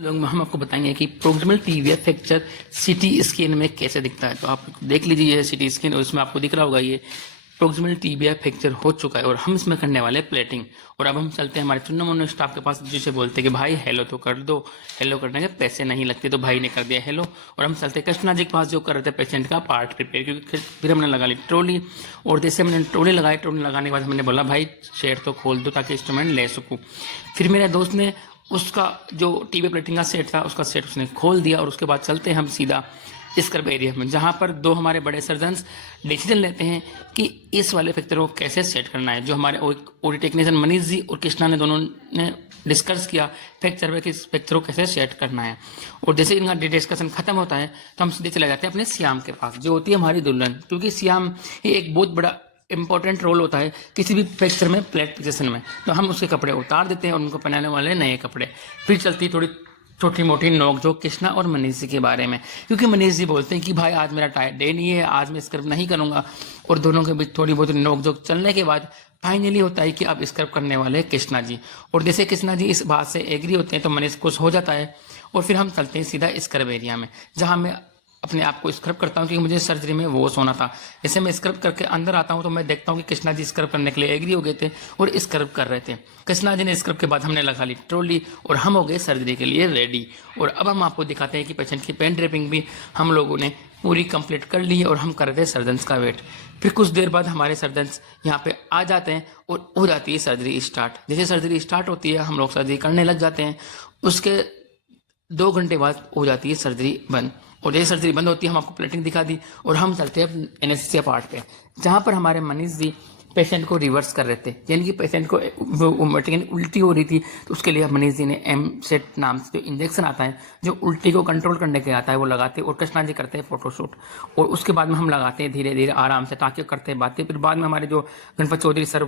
लोग हम आपको बताएंगे कि proximal tibia fracture CT scan में कैसे दिखता है। तो आप देख लीजिए ये सीटी स्कैन और इसमें आपको दिख रहा होगा ये प्रोक्सिमल टीबिया फ्रैक्चर हो चुका है और हम इसमें करने वाले प्लेटिंग। और अब हम चलते हैं हमारे चुन्ना मुन्ना स्टाफ के पास, जिसे बोलते हैं कि भाई हेलो तो कर दो, हेलो करने के पैसे नहीं लगते। तो भाई ने कर दिया हेलो और हम चलते हैं कृष्णा जी के पास जो कर रहे थे पेशेंट का पार्ट प्रिपेयर, क्योंकि फिर हमने लगा ली ट्रॉली। और जैसे हमने ट्रॉली लगाई, ट्रॉली लगाने के बाद हमने बोला भाई शेड तो खोल दो ताकि इंस्ट्रूमेंट ले सकूँ। फिर मेरे दोस्त ने उसका जो टीवी प्लेटिंग का सेट था उसका सेट उसने खोल दिया और उसके बाद चलते हैं हम सीधा स्क्रब एरिया में, जहाँ पर दो हमारे बड़े सर्जन्स डिसीजन लेते हैं कि इस वाले फैक्टर को कैसे सेट करना है। जो हमारे ओडी टेक्नीशियन मनीष जी और कृष्णा ने दोनों ने डिस्कस किया फ्रैक्चर में कि इस फैक्टर को कैसे सेट करना है। और जैसे इनका डिस्कशन खत्म होता है तो हम सीधे चले जाते हैं अपने श्याम के पास, जो होती है हमारी दुल्हन, क्योंकि श्याम ये एक बहुत बड़ा इंपॉर्टेंट रोल होता है किसी भी फ्रैक्चर में प्लेट पोजीशन में। तो हम उसके कपड़े उतार देते हैं और उनको पहनाने वाले नए कपड़े। फिर चलती थोड़ी छोटी मोटी नोकझोंक कृष्णा और मनीष जी के बारे में, क्योंकि मनीष जी बोलते हैं कि भाई आज मेरा टाइट डे नहीं है, आज मैं स्क्रब नहीं करूंगा। और दोनों के बीच थोड़ी बहुत नोकझोंक चलने के बाद फाइनली होता है कि अब स्क्रब करने वाले कृष्णा जी। और जैसे कृष्णा जी इस बात से एग्री होते हैं तो मनीष खुश हो जाता है और फिर हम चलते हैं सीधा स्क्रब एरिया में, जहाँ मैं अपने आप को स्क्रब करता हूँ क्योंकि मुझे सर्जरी में वो होना था। जैसे मैं स्क्रब करके अंदर आता हूँ तो मैं देखता हूँ कि कृष्णा जी स्क्रब करने के लिए एग्री हो गए थे और स्क्रब कर रहे थे। कृष्णा जी ने स्क्रब के बाद हमने लगा ली ट्रॉली और हम हो गए सर्जरी के लिए रेडी। और अब हम आपको दिखाते हैं कि पेशेंट की पेन ड्रेपिंग भी हम लोगों ने पूरी कंप्लीट कर ली है और हम कर रहे थे सर्जन्स का वेट। फिर कुछ देर बाद हमारे सर्जन्स यहाँ पे आ जाते हैं और हो जाती है सर्जरी स्टार्ट। जैसे सर्जरी स्टार्ट होती है हम लोग सर्जरी करने लग जाते हैं। उसके 2 घंटे बाद हो जाती है सर्जरी बंद। और जैसे सर्जरी बंद होती है हम आपको प्लेटिंग दिखा दी और हम चलते हैं एनेस्थीसिया पार्ट पे, जहाँ पर हमारे मनीष जी पेशेंट को रिवर्स कर रहे थे, यानी कि पेशेंट को उल्टी हो रही थी। तो उसके लिए मनीष जी ने एम सेट नाम से जो इंजेक्शन आता है जो उल्टी को कंट्रोल करने के आता है वो लगाते हैं और कृष्णा जी करते हैं फोटोशूट। और उसके बाद में हम लगाते हैं धीरे धीरे आराम से ताकि करते हैं बातें। फिर बाद में हमारे जो गणपत चौधरी सर